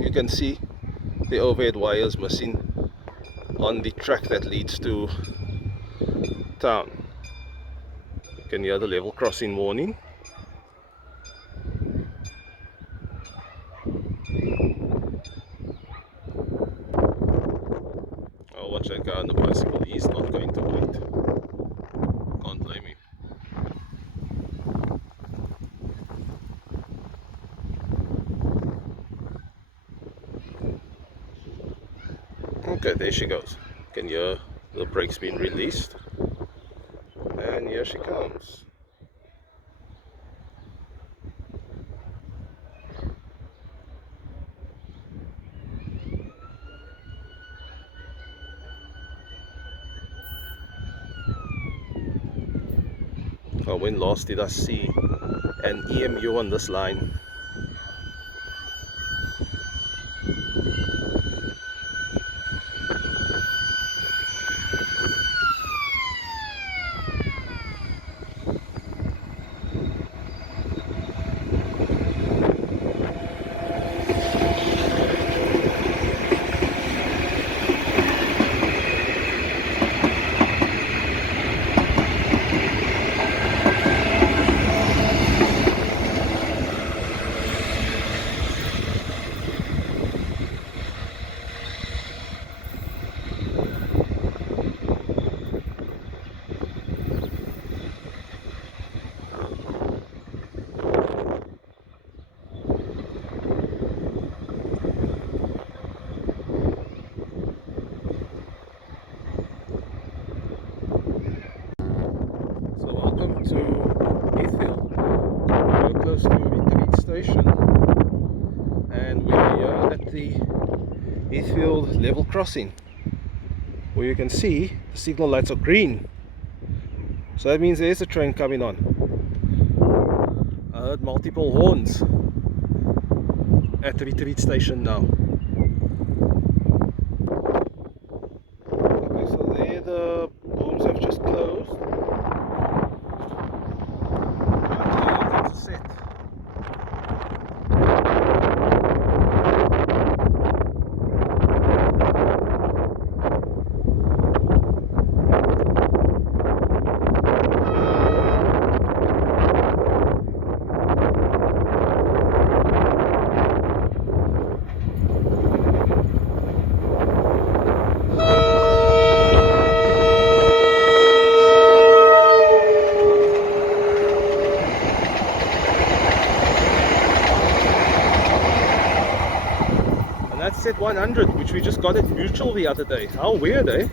you can see the overhead wires missing on the track that leads to town. You can hear the level crossing warning. Oh, watch that guy on the bicycle, he's not going to wait. Can't blame him. Okay, there she goes. You can hear the brakes being released. And here she comes. Oh, when last did I see an EMU on this line? Welcome to Heathfield. We're close to Eerste River Station, and we're here at the Heathfield level crossing, where you can see the signal lights are green. So that means there's a train coming on. I heard multiple horns at the Eerste River Station now. Okay, so there the homes have just closed. Set. That's set 100, which we just got at neutral the other day. How weird, eh?